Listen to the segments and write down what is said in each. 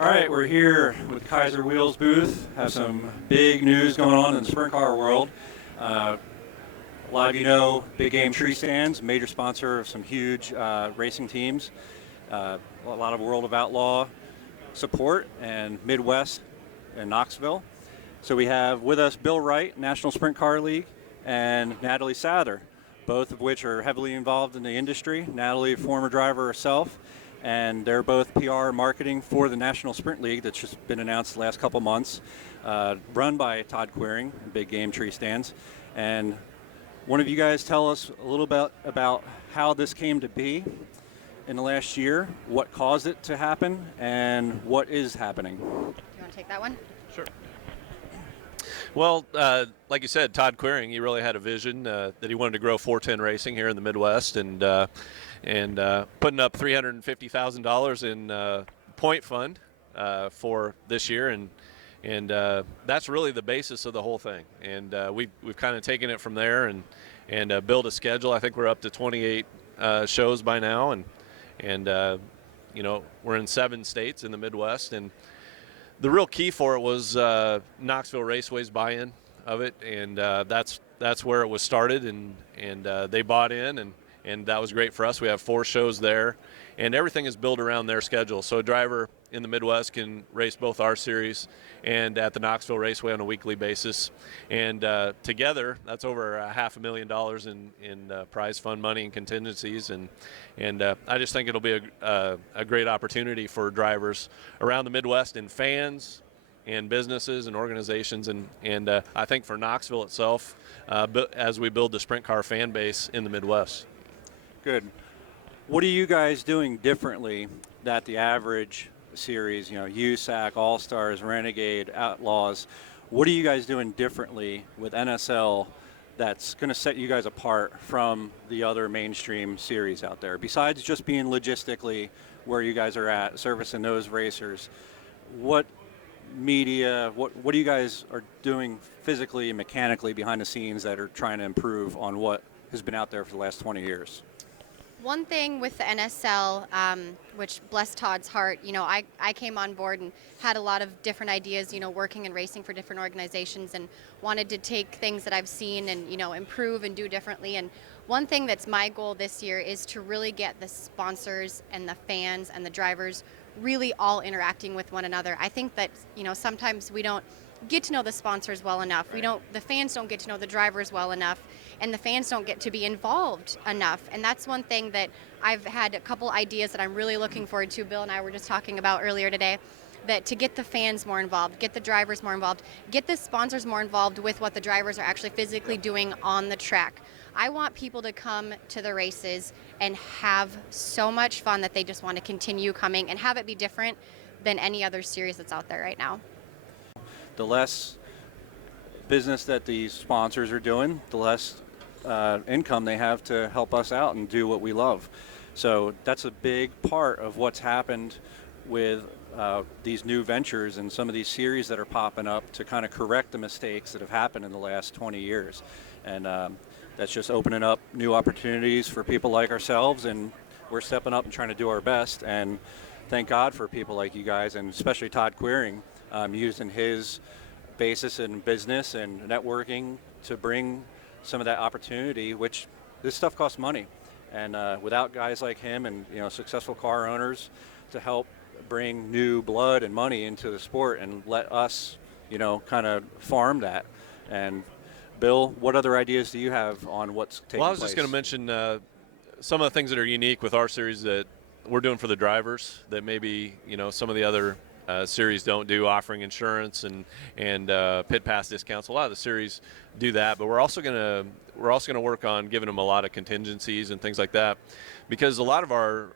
All right, we're here with Keizer Wheels booth. Have some big news going on in the sprint car world. A lot of you know Big Game Treestands, major sponsor of some huge racing teams. A lot of World of Outlaw support and Midwest and Knoxville. So we have with us Bill Wright, National Sprint Car League, and Natalie Sather, both of which are heavily involved in the industry. Natalie, a former driver herself, and they're both PR marketing for the National Sprint League that's just been announced the last couple months, run by Todd Quiring, Big Game Treestands. And one of you guys tell us a little bit about how this came to be in the last year, what caused it to happen, and what is happening. Do you want to take that one? Sure. Well, like you said, Todd Quiring, he really had a vision that he wanted to grow 410 racing here in the Midwest, and putting up $350,000 in point fund for this year, and that's really the basis of the whole thing. And we've kind of taken it from there and built a schedule. I think we're up to 28 shows by now, and we're in 7 states in the Midwest. And the real key for it was Knoxville Raceway's buy-in of it, and that's where it was started, and they bought in, and that was great for us. We have 4 shows there, and everything is built around their schedule. So a driver in the Midwest can race both our series and at the Knoxville Raceway on a weekly basis. And together, that's over $500,000 in prize fund money and contingencies. And I just think it'll be a great opportunity for drivers around the Midwest and fans and businesses and organizations. And I think for Knoxville itself, as we build the sprint car fan base in the Midwest. Good. What are you guys doing differently that the average series, USAC, All-Stars, Renegade, Outlaws, what are you guys doing differently with NSL that's going to set you guys apart from the other mainstream series out there? Besides just being logistically where you guys are at, servicing those racers, what media, what do you guys are doing physically and mechanically behind the scenes that are trying to improve on what has been out there for the last 20 years? One thing with the NSL, which bless Todd's heart, I came on board and had a lot of different ideas, working and racing for different organizations, and wanted to take things that I've seen and, improve and do differently. And one thing that's my goal this year is to really get the sponsors and the fans and the drivers really all interacting with one another. I think that, sometimes we don't get to know the sponsors well enough. The fans don't get to know the drivers well enough, and the fans don't get to be involved enough. And that's one thing that I've had a couple ideas that I'm really looking forward to. Bill and I were just talking about earlier today, that to get the fans more involved, get the drivers more involved, get the sponsors more involved with what the drivers are actually physically doing on the track. I want people to come to the races and have so much fun that they just want to continue coming and have it be different than any other series that's out there right now. The less business that these sponsors are doing, the less income they have to help us out and do what we love. So that's a big part of what's happened with these new ventures and some of these series that are popping up to kind of correct the mistakes that have happened in the last 20 years. And that's just opening up new opportunities for people like ourselves, and we're stepping up and trying to do our best. And thank God for people like you guys, and especially Todd Quiring, using his basis in business and networking to bring some of that opportunity, which this stuff costs money. And without guys like him and successful car owners to help bring new blood and money into the sport and let us kind of farm that. And Bill, what other ideas do you have on what's taking place? Well, I was just going to mention some of the things that are unique with our series that we're doing for the drivers that maybe some of the other series don't do, offering insurance and pit pass discounts. A lot of the series do that, but we're also going to work on giving them a lot of contingencies and things like that, because a lot of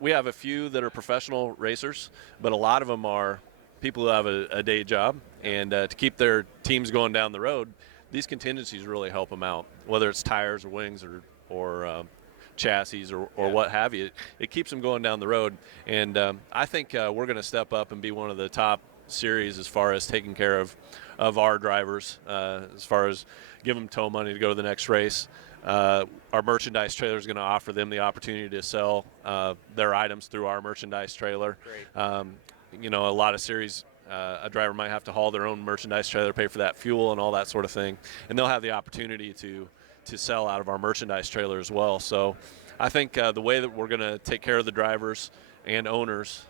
we have a few that are professional racers, but a lot of them are people who have a day job, and to keep their teams going down the road, these contingencies really help them out, whether it's tires or wings or chassis or what have you. It keeps them going down the road, and I think we're going to step up and be one of the top series as far as taking care of our drivers, as far as give them tow money to go to the next race. Our merchandise trailer is going to offer them the opportunity to sell their items through our merchandise trailer. a lot of series, a driver might have to haul their own merchandise trailer, pay for that fuel and all that sort of thing, and they'll have the opportunity to sell out of our merchandise trailer as well. So I think the way that we're going to take care of the drivers and owners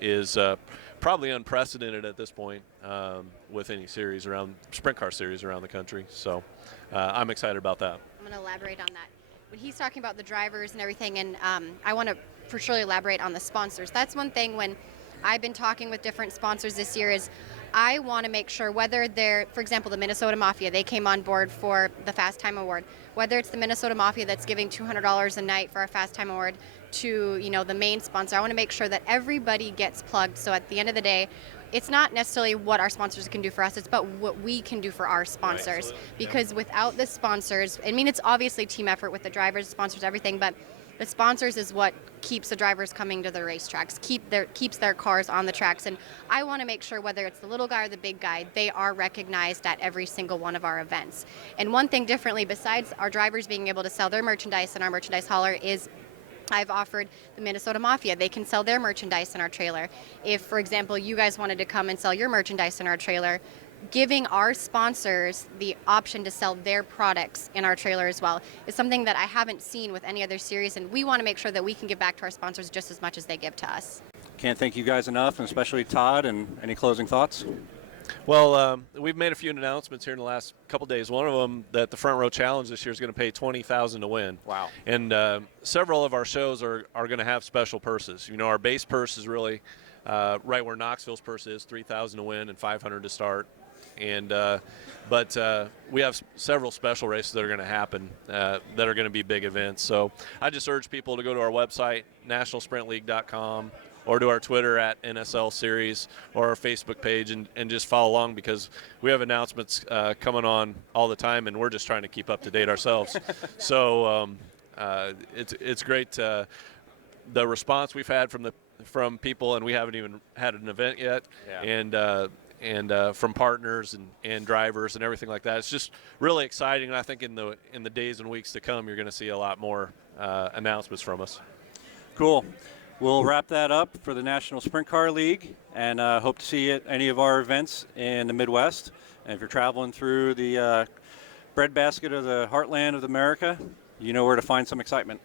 is probably unprecedented at this point with any series around sprint car series around the country. So I'm excited about that. I'm going to elaborate on that. When he's talking about the drivers and everything, and I want to for sure elaborate on the sponsors. That's one thing when I've been talking with different sponsors this year is I want to make sure whether they're, for example, the Minnesota Mafia, they came on board for the Fast Time Award, whether it's the Minnesota Mafia that's giving $200 a night for our Fast Time Award to, the main sponsor. I want to make sure that everybody gets plugged. So at the end of the day, it's not necessarily what our sponsors can do for us, it's about what we can do for our sponsors. Right, because without the sponsors, it's obviously team effort with the drivers, sponsors, everything, but the sponsors is what keeps the drivers coming to the racetracks, keeps their cars on the tracks. And I want to make sure whether it's the little guy or the big guy, they are recognized at every single one of our events. And one thing differently, besides our drivers being able to sell their merchandise in our merchandise hauler, is I've offered the Minnesota Mafia, they can sell their merchandise in our trailer. If, for example, you guys wanted to come and sell your merchandise in our trailer, giving our sponsors the option to sell their products in our trailer as well is something that I haven't seen with any other series, and we want to make sure that we can give back to our sponsors just as much as they give to us. Can't thank you guys enough, and especially Todd. And any closing thoughts? Well, we've made a few announcements here in the last couple days. One of them that the Front Row Challenge this year is going to pay $20,000 to win. Wow. And several of our shows are going to have special purses. Our base purse is really right where Knoxville's purse is, $3,000 to win and $500 to start. And but we have several special races that are going to happen that are going to be big events. So I just urge people to go to our website, nationalsprintleague.com, or to our Twitter at NSL Series, or our Facebook page, and just follow along, because we have announcements coming on all the time, and we're just trying to keep up to date ourselves. So it's great the response we've had from people, and we haven't even had an event yet. Yeah. And from partners and drivers and everything like that. It's just really exciting, and I think in the days and weeks to come, you're going to see a lot more announcements from us. Cool. We'll wrap that up for the National Sprint Car League, and hope to see you at any of our events in the Midwest. And if you're traveling through the breadbasket of the heartland of America, you know where to find some excitement.